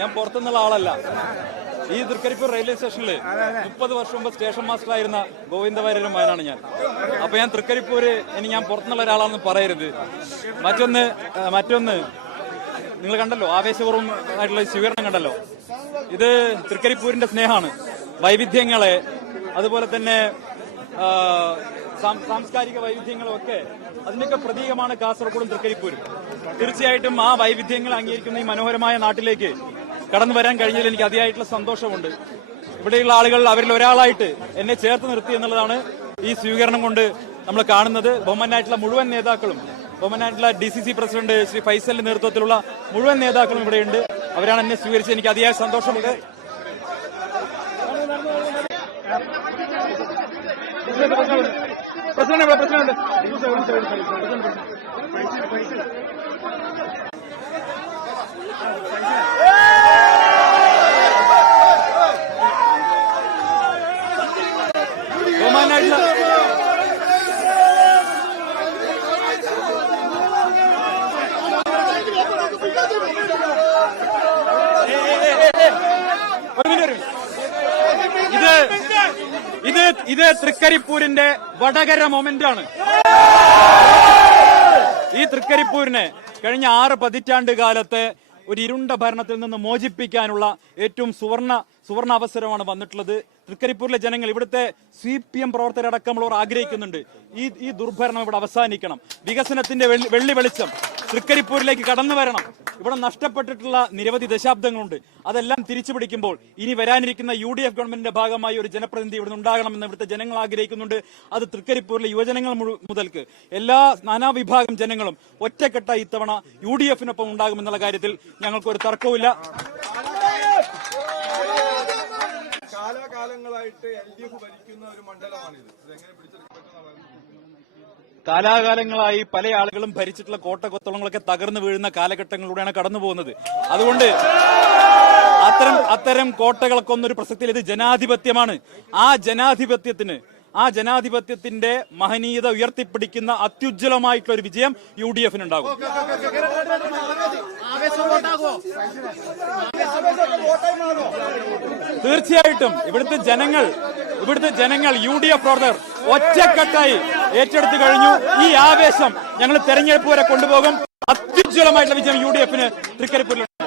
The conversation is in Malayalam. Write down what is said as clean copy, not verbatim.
ഞാൻ പുറത്തുനിന്നുള്ള ആളല്ല. ഈ തൃക്കരിപ്പൂർ റെയിൽവേ സ്റ്റേഷനിൽ 30 വർഷം മുമ്പ് സ്റ്റേഷൻ മാസ്റ്റർ ആയിരുന്ന ഗോവിന്ദവാര്യരുടെ മകനാണ് ഞാൻ. അപ്പൊ ഞാൻ തൃക്കരിപ്പൂര് ഞാൻ പുറത്തുനിന്നുള്ള ഒരാളാണെന്ന് പറയരുത്. മറ്റൊന്ന് നിങ്ങൾ കണ്ടല്ലോ, ആവേശപൂർവ്വമായിട്ടുള്ള സ്വീകരണം കണ്ടല്ലോ. ഇത് തൃക്കരിപ്പൂരിന്റെ സ്നേഹമാണ്. വൈവിധ്യങ്ങളെ, അതുപോലെ തന്നെ സാംസ്കാരിക വൈവിധ്യങ്ങളും ഒക്കെ, അതിന്റെയൊക്കെ പ്രതീകമാണ് കാസർഗോഡും തൃക്കരിപ്പൂരും. തീർച്ചയായിട്ടും ആ വൈവിധ്യങ്ങൾ അംഗീകരിക്കുന്ന ഈ മനോഹരമായ നാട്ടിലേക്ക് കടന്നു വരാൻ കഴിഞ്ഞതിൽ എനിക്ക് അതിയായിട്ടുള്ള സന്തോഷമുണ്ട്. ഇവിടെയുള്ള ആളുകൾ അവരിൽ ഒരാളായിട്ട് എന്നെ ചേർത്ത് നിർത്തി എന്നുള്ളതാണ് ഈ സ്വീകരണം കൊണ്ട് നമ്മൾ കാണുന്നത്. ബഹുമാനായിട്ടുള്ള മുഴുവൻ നേതാക്കളും, ബഹുമാനായിട്ടുള്ള DCC പ്രസിഡന്റ് ശ്രീ ഫൈസലിന്റെ നേതൃത്വത്തിലുള്ള മുഴുവൻ നേതാക്കളും ഇവിടെയുണ്ട്. അവരാണ് എന്നെ സ്വീകരിച്ചത്. എനിക്ക് അതിയായ സന്തോഷമുണ്ട്. ഇത് തൃക്കരിപ്പൂരിന്റെ വടകര മൊമെന്റാണ്. ഈ തൃക്കരിപ്പൂരിനെ കഴിഞ്ഞ 6 പതിറ്റാണ്ട് കാലത്തെ ഒരു ഇരുണ്ട ഭരണത്തിൽ നിന്ന് മോചിപ്പിക്കാനുള്ള ഏറ്റവും സുവർണ അവസരമാണ് വന്നിട്ടുള്ളത്. തൃക്കരിപ്പൂരിലെ ജനങ്ങൾ, ഇവിടുത്തെ CPM പ്രവർത്തകരടക്കമുള്ളവർ ആഗ്രഹിക്കുന്നുണ്ട് ഈ ദുർഭരണം ഇവിടെ അവസാനിക്കണം. വികസനത്തിന്റെ വെള്ളി വെളിച്ചം തൃക്കരിപ്പൂരിലേക്ക് കടന്നു വരണം. ഇവിടെ നഷ്ടപ്പെട്ടിട്ടുള്ള നിരവധി ദശാബ്ദങ്ങളുണ്ട്. അതെല്ലാം തിരിച്ചു പിടിക്കുമ്പോൾ ഇനി വരാനിരിക്കുന്ന UDF ഗവൺമെന്റിന്റെ ഭാഗമായി ഒരു ജനപ്രതിനിധി ഇവിടെ ഉണ്ടാകണമെന്ന് ഇവിടുത്തെ ജനങ്ങൾ ആഗ്രഹിക്കുന്നുണ്ട്. അത് തൃക്കരിപ്പൂരിലെ യുവജനങ്ങൾ മുതൽക്ക് എല്ലാ നാനാവിഭാഗം ജനങ്ങളും ഒറ്റക്കെട്ടായി ഇത്തവണ UDFനൊപ്പം ഉണ്ടാകുമെന്നുള്ള കാര്യത്തിൽ ഞങ്ങൾക്കൊരു തർക്കവുമില്ല. കാലാകാലങ്ങളായിട്ട് LDF ഭരിക്കുന്ന ഒരു മണ്ഡലമാണിത്. ഇതെങ്ങനെ പിടിച്ചെടുക്കാൻ? കാലാകാലങ്ങളായി പല ആളുകളും ഭരിച്ചിട്ടുള്ള കോട്ടകൊത്തളങ്ങളൊക്കെ തകർന്നു വീഴുന്ന കാലഘട്ടങ്ങളിലൂടെയാണ് കടന്നു പോകുന്നത്. അതുകൊണ്ട് അത്തരം കോട്ടകൾക്കൊന്നൊരു പ്രസക്തിയിൽ ഇത് ജനാധിപത്യമാണ്. ആ ജനാധിപത്യത്തിന്റെ മഹനീയത ഉയർത്തിപ്പിടിക്കുന്ന അത്യുജ്വലമായിട്ടുള്ള ഒരു വിജയം UDFനുണ്ടാകും. തീർച്ചയായിട്ടും ഇവിടുത്തെ ജനങ്ങൾ UDF പ്രവർത്തകർ ഒറ്റക്കെട്ടായി ഏറ്റെടുത്തു കഴിഞ്ഞു. ഈ ആവേശം ഞങ്ങൾ തെരഞ്ഞെടുപ്പ് വരെ കൊണ്ടുപോകും. അത്യുജ്വലമായിട്ടുള്ള വിജയം UDFന് തൃക്കരിപ്പൂരിലുണ്ട്.